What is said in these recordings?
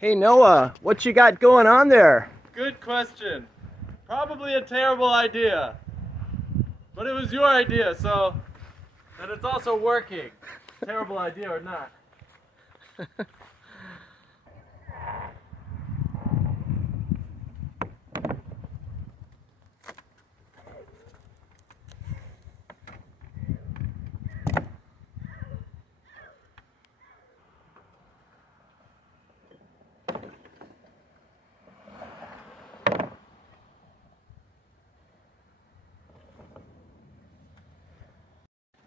Hey Noah, what you got going on there? Good question. Probably a terrible idea. But it was your idea, so that it's also working. Terrible idea or not.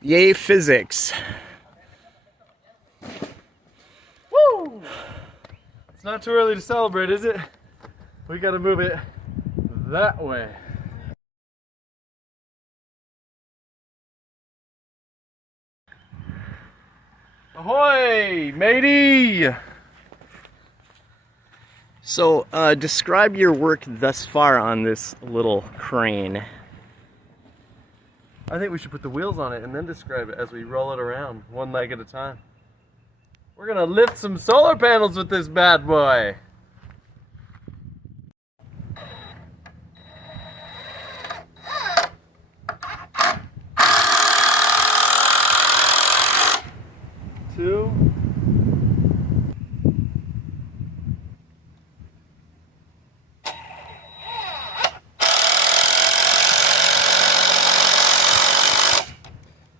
Yay physics. Woo! It's not too early to celebrate, is it? We gotta move it that way. Ahoy, matey! So, describe your work thus far on this little crane. I think we should put the wheels on it and then describe it as we roll it around, one leg at a time. We're gonna lift some solar panels with this bad boy. Two.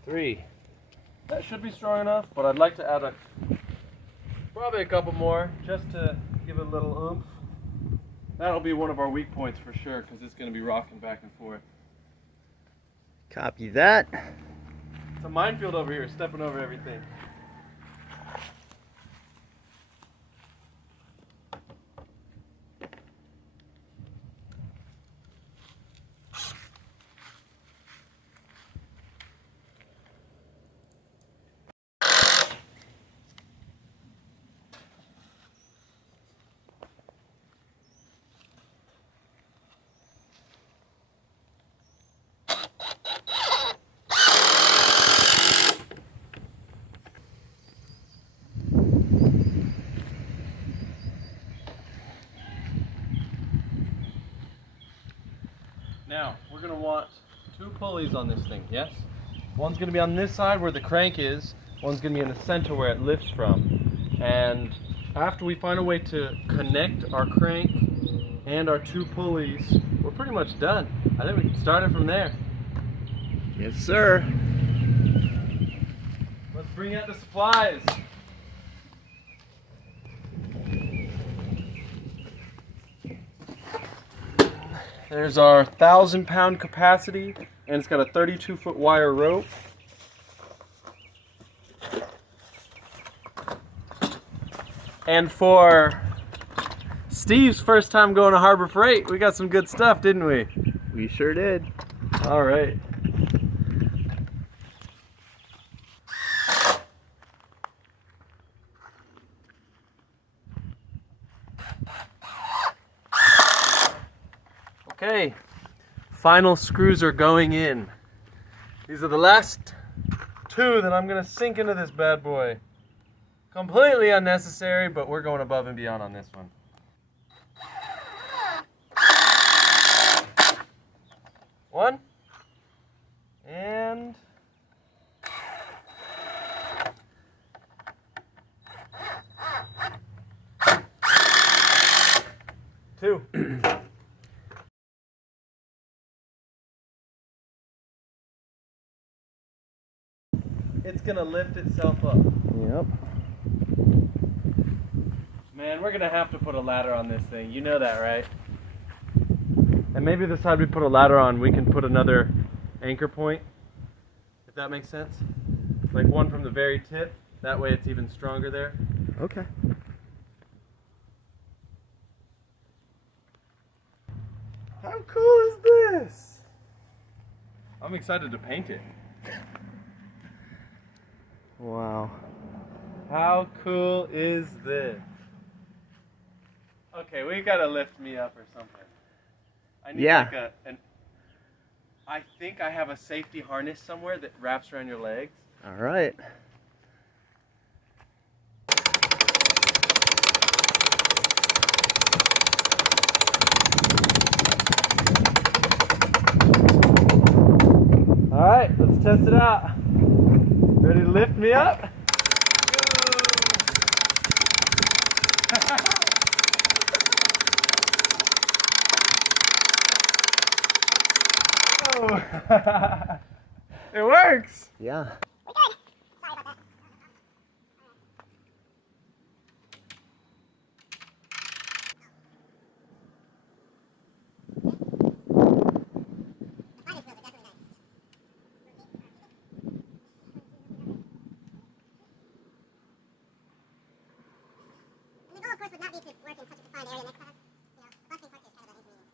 Three. That should be strong enough, but I'd like to add probably a couple more just to give it a little oomph. That'll be one of our weak points for sure, because it's going to be rocking back and forth. Copy that. It's a minefield over here, stepping over everything. Now, we're going to want two pulleys on this thing, yes? One's going to be on this side where the crank is, one's going to be in the center where it lifts from. And after we find a way to connect our crank and our two pulleys, we're pretty much done. I think we can start it from there. Yes, sir. Let's bring out the supplies. There's our 1,000-pound capacity, and it's got a 32-foot wire rope. And for Steve's first time going to Harbor Freight, we got some good stuff, didn't we? We sure did. All right. Okay, final screws are going in. These are the last two that I'm gonna sink into this bad boy. Completely unnecessary, but we're going above and beyond on this one. One. And two. It's gonna lift itself up. Yep. Man, we're gonna have to put a ladder on this thing. You know that, right? And maybe the side we put a ladder on, we can put another anchor point, if that makes sense. Like one from the very tip. That way it's even stronger there. Okay. How cool is this? I'm excited to paint it. Wow. How cool is this? Okay, we gotta lift me up or something. I need like I think I have a safety harness somewhere that wraps around your legs. All right. test it out. Ready to lift me up? Oh. It works! Yeah. Would not be to work in such a defined area next time. You know, the busting part is kind of an inconvenience.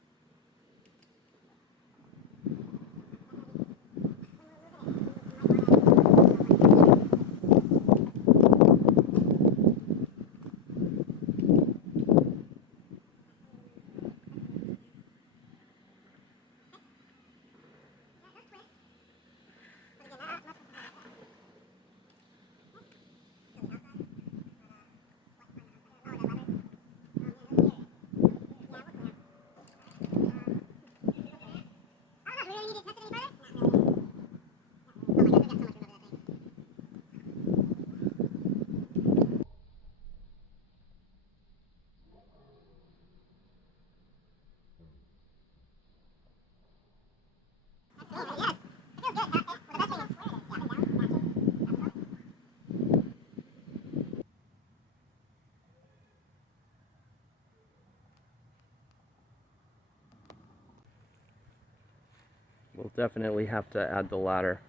We'll definitely have to add the ladder.